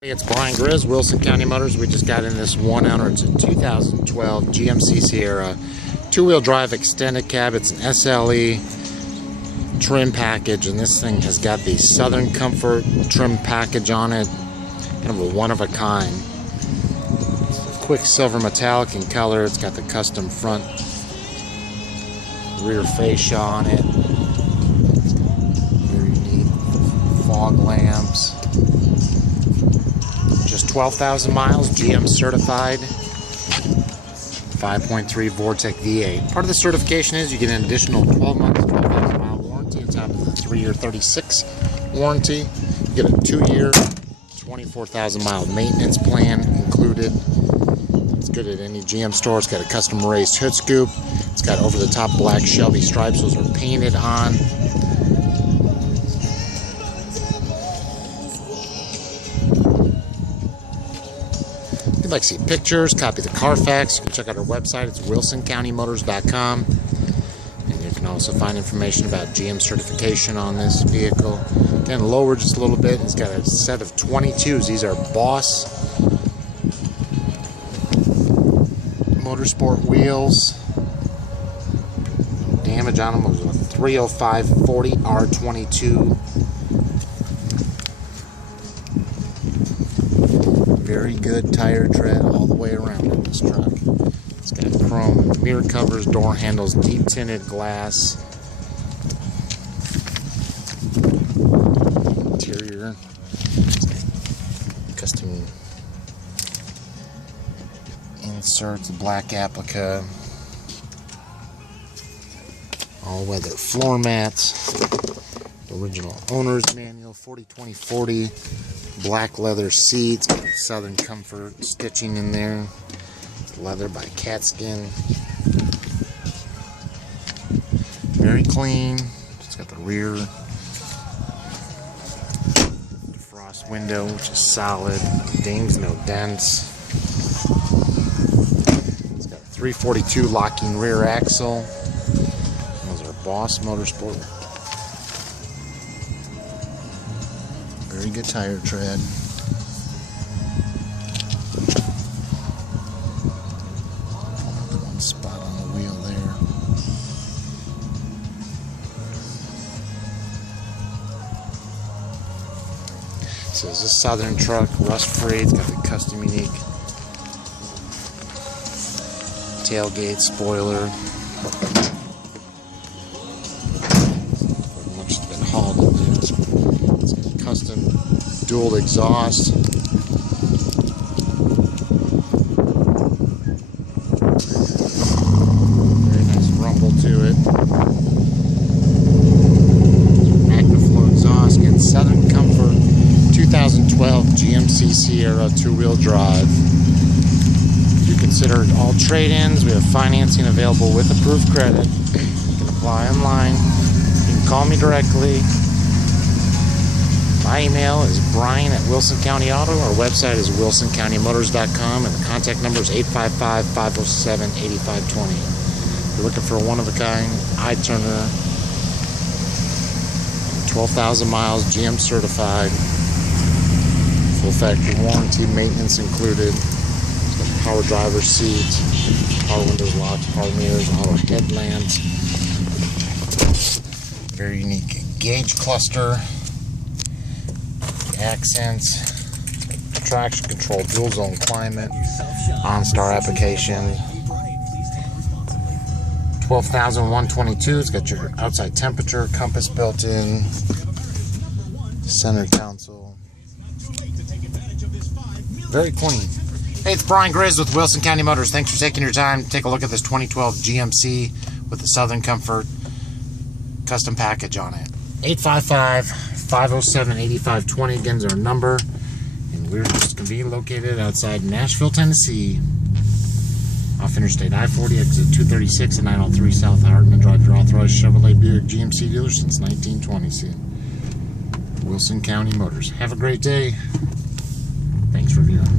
Hey, it's Brian Griz, Wilson County Motors. We just got in this one owner. It's a 2012 GMC Sierra, two-wheel drive extended cab. It's an SLE trim package, and this thing has got the Southern Comfort trim package on it. Kind of a one-of-a-kind. Quick silver metallic in color. It's got the custom front rear fascia on it. Very neat. Fog lamps. Just 12,000 miles, GM certified, 5.3 VORTEC V8. Part of the certification is you get an additional 12 months, 12,000 mile warranty on top of the 3-year 36 warranty. You get a 2-year, 24,000 mile maintenance plan included. It's good at any GM store. It's got a custom raised hood scoop. It's got over the top black Shelby stripes. Those are painted on. If you'd like to see pictures, copy the Carfax, you can check out our website. It's wilsoncounty.motors.com. And you can also find information about GM certification on this vehicle. Again, lower just a little bit. It's got a set of 22s. These are Boss Motorsport wheels. No damage on them. It was a 305/40 R22. Very good tire tread all the way around in this truck. It's got chrome mirror covers, door handles, deep tinted glass. Interior. It's got custom inserts, black applique. All weather floor mats. Original owner's manual, 40/20/40. Black leather seats, got Southern Comfort stitching in there. Leather by KATZIN. Very clean. It's got the rear defrost window, which is solid. Dings, no dents. It's got a 342 locking rear axle. Those are Boss Motorsport. Very good tire tread. One spot on the wheel there. So it's a Southern truck, rust free. It's got the custom unique tailgate spoiler. Much has been hauled in there. It's got custom dual exhaust. Very nice rumble to it. Magnaflow exhaust. Again, Southern Comfort 2012 GMC Sierra 2-wheel drive. Do consider all trade-ins. We have financing available with approved credit. You can apply online. You can call me directly. My email is Brian at Wilson County Auto. Our website is wilsoncountymotors.com, and the contact number is 855-507-8520. If you're looking for a one-of-a-kind I-turner, 12,000 miles, GM certified, full factory warranty, maintenance included. It's got power driver seat, power windows, locks, power mirrors, auto headlamps. Very unique gauge cluster. Accents, traction control, dual zone climate, OnStar application, 12,122. It's got your outside temperature, compass built in, center console. Very clean. Hey, it's Brian Griz with Wilson County Motors. Thanks for taking your time to take a look at this 2012 GMC with the Southern Comfort custom package on it. 855-507-8520 again is our number, and we're just conveniently located outside Nashville, Tennessee, off Interstate I-40, exit 236 and 903 South Hartman Drive. Your authorized Chevrolet Buick GMC dealer since 1920. Wilson County Motors. Have a great day. Thanks for viewing.